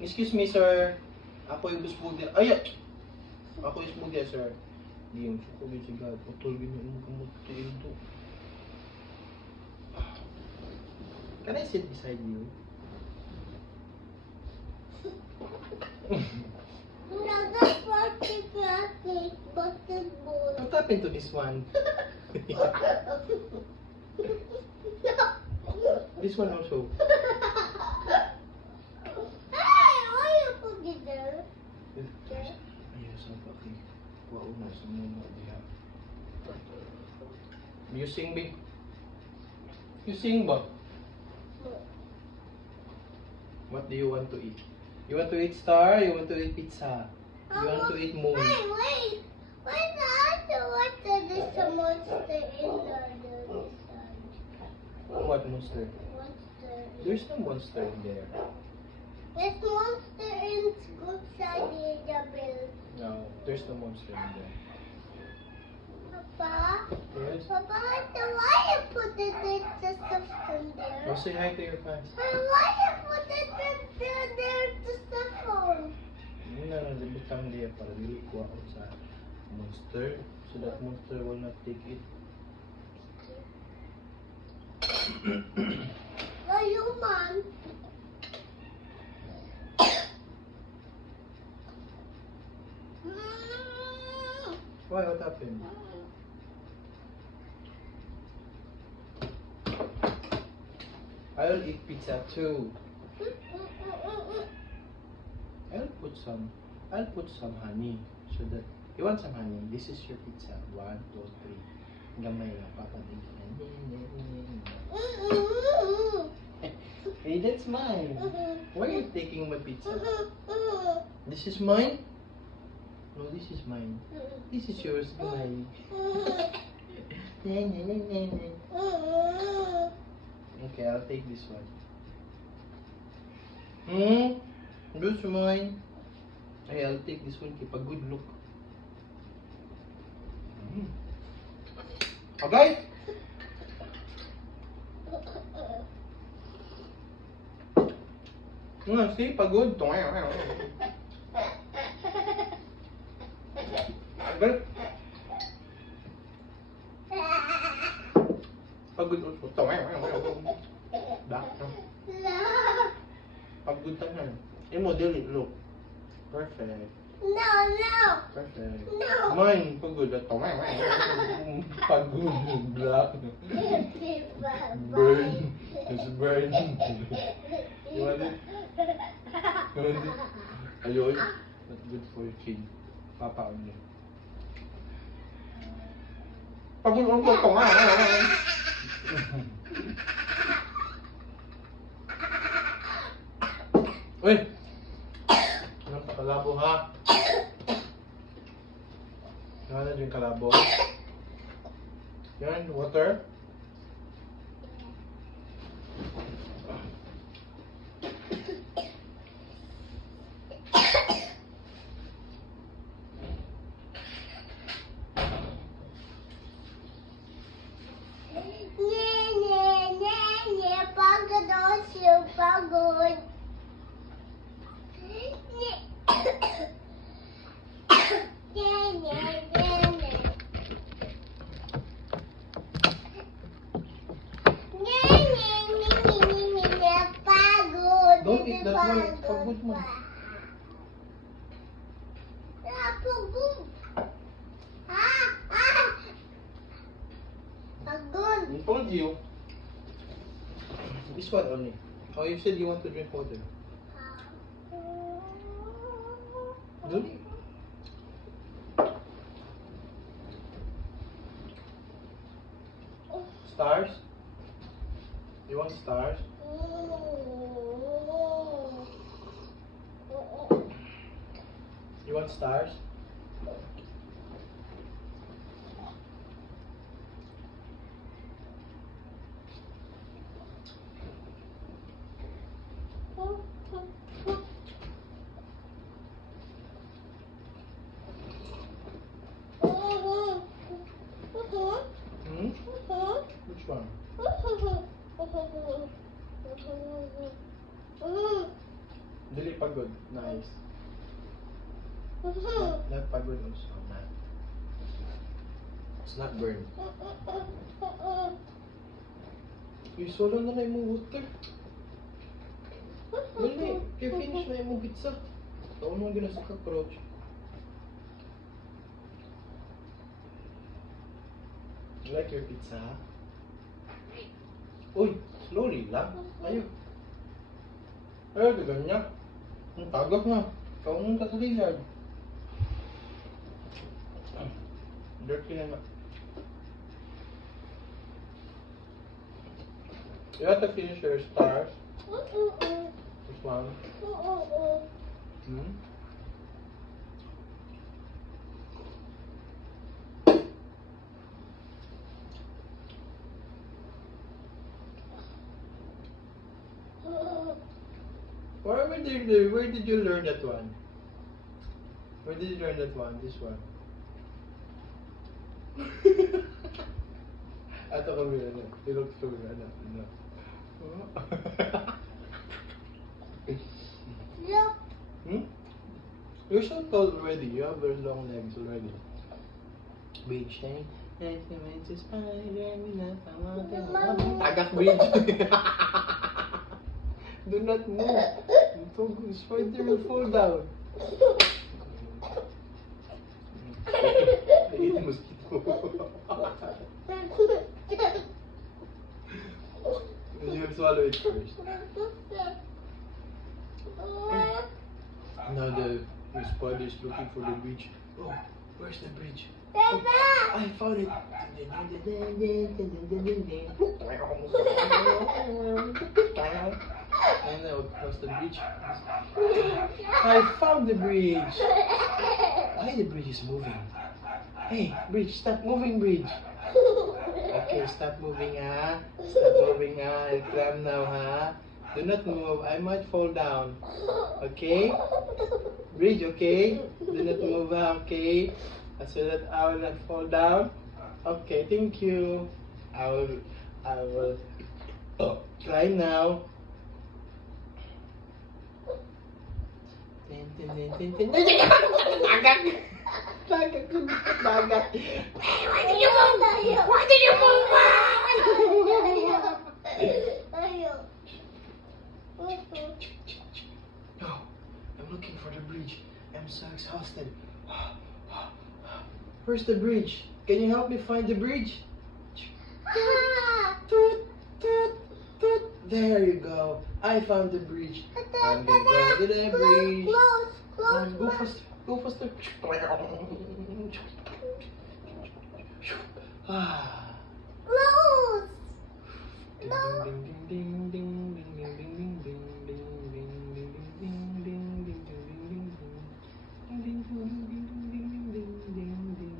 Excuse me, sir. Ako yung busbugya. Ay! Ako yung busbugya, sir. Hindi yung suko yung sigad. Putol yun yung kamutin to. Can I sit beside you? No, that's party plastic, basketball. What happened to this one? This one also. Hey, why you put it there? Ayun, sa paki. Wauna sa muna diha. You sing, babe? You sing ba? What do you want to eat? You want to eat star? You want to eat pizza? You want to eat moon? Hey, wait. Where's the other water? There's a monster in the other side. What monster? Monster. There's no monster in there. There's monster in good side in the bill. No, there's no monster in there. Papa? Yes? Papa, why you put it in the stuff in there? Go say hi to your fans. Why you put it in there to stuff on? Yun na lang, butang diya para dili kuha ko sa monster. So that monster will not take it. Oh, human. Why? What happened? I'll eat pizza too. I'll put some honey so that you want some honey. This is your pizza. 1, 2, 3. Gamay na papa. Hey, that's mine. Why are you taking my pizza? This is mine? No, this is mine. This is yours. Gamay. Okay, I'll take this one. This mine. Hey, I'll take this one. Keep a good look. Okay? See, pagod. Okay? Pagod also. Back. Pagod tayo. Emo, dili, look. Perfect. No, no. Perfect. No. Mine, pagod. Pagod. Black. Burn. It's burn. You want it? You want it? Ayun. That's good for your kid. Papa only. Pagod ko ito nga. Uy! Anong pakalabo ha? Ano yung kalabo? Yan, water. Pagod also, pagod. Don't eat that one. Pagod mo. Pagod. Pagod. I told you. This one only. Oh, you said you want to drink water. Do? Stars? You want stars? You want stars? Hmm? Which one? Dili pagod. Nice. Not pagod also. Not. It's not burn. You swallow na lang yung water. Dali, you finish na yung pizza. Taon mo gina sa cockroach. You like your pizza? Uy, slowly lang. Ayaw. Ayaw, tigan niya. Ang tagak na. Kaunong ka sa lizard. Dirty na nga. You have to finish your stars. This one. Hmm? Where did you learn that one? Where did you learn that one? This one. Ato kami ano. Ilok kami ano. Look. Hmm? You're so tall already. You have very long legs already. Bridge thing. Tagak bridge. Do not move. The spider will fall down. I ate a mosquito. You swallow it first. Now the spider is looking for the bridge. Oh, where's the bridge? Oh, I found it. And I will cross the bridge. I found the bridge. Why the bridge is moving? Hey, bridge, stop moving, bridge. Okay, stop moving, ha? Stop moving, ha? I'll climb now, ha? Do not move. I might fall down. Okay? Bridge, okay? Do not move, ha? Okay? So that I will not fall down. Okay, thank you. I will climb now. Dagat. Why did you move? Why did you move? No, I'm looking for the bridge. I'm so exhausted. Where's the bridge? Can you help me find the bridge? Toot, toot, toot. There you go. I found the bridge. I'm gonna go to the bridge. Close. Go faster. Go faster. Ah. Close. Ding, No. ding, ding, ding, ding, ding, ding, ding, ding, ding, ding, ding, ding, ding, ding, ding, ding, ding.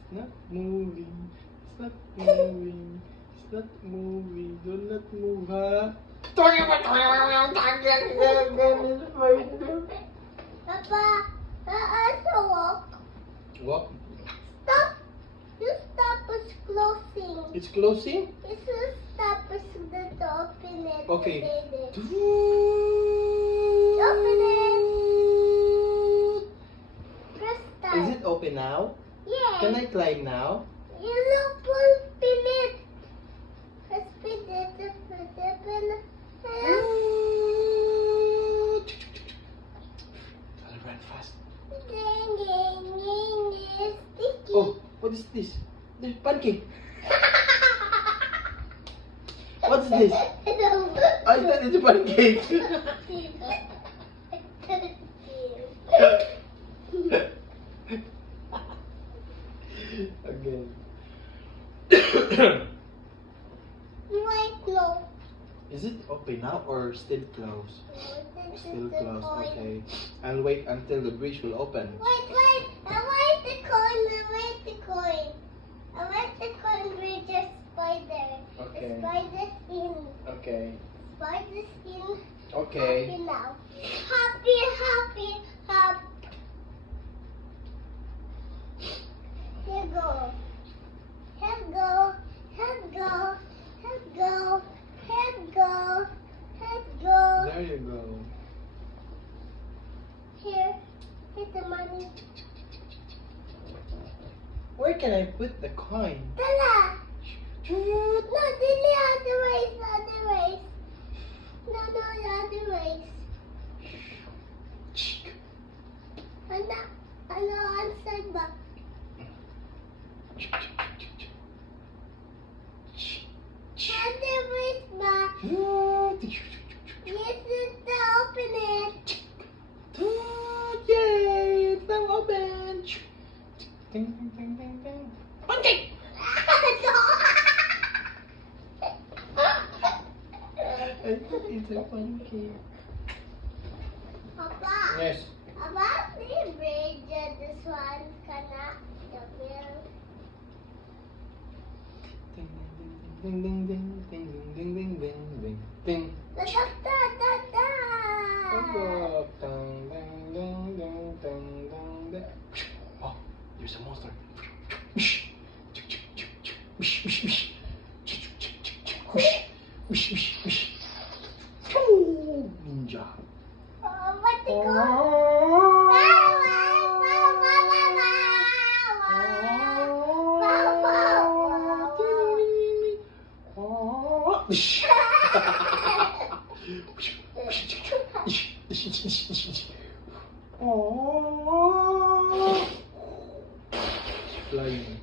It's not moving. It's not moving. It's not moving. Do not move, ha? Papa, also walk. What? Stop. You stop us closing. It's closing? You should stop us to open it. Okay. Open it. Press start. Is it open now? Yeah. Can I climb now? You look, spin it. Spin it. I'll run fast. Sticky. Oh, what is this? There's pancake. What's this? I thought it's a pancake. Again. Wait, no. Is it open now or still closed? Still closed, Wait, okay. I'll wait until the bridge will open. wait. I want the coin. I want the coin with the spider. Okay. The spider skin. Okay. Spider skin. Okay. Happy now. Happy. Here go. There you go. Where can I put the coin? Tala. No, dili other ways, other ways. No, other ways. Ano, answer ba? Other ways ba? Yes, it's to open it. Yay! It's now open. Ding, ding, ding, ding, ding. Okay. It's a pancake. Papa, Yes. about the bridge, this one cannot the milk. Ding, ding, ding, ding, ding, ding, ding, ding, ding, ding. Da da da da da. Ding, ding, ding, ding, ding, ding, ding. Oh, there's a monster. Ninja. What they call? Flying.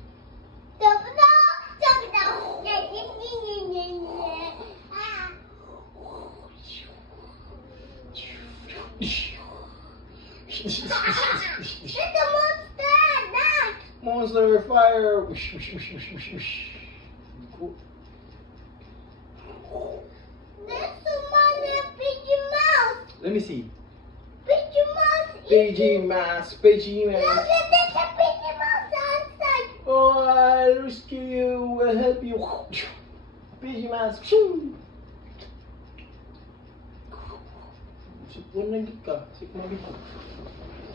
It's a monster! Dad! Monster fire! There's someone in Pidgey Mouse! Let me see. Pidgey Mouse! Pidgey mask, Pidgey Look, mask. there's a Pidgey Mouse outside! Oh, I'll rescue you. I'll help you. Pidgey mask. Sipon lagi ka. Sipon lagi ka.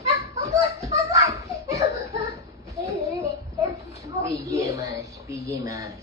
Ah, oh God! Oh God! Pijamas, pijamas.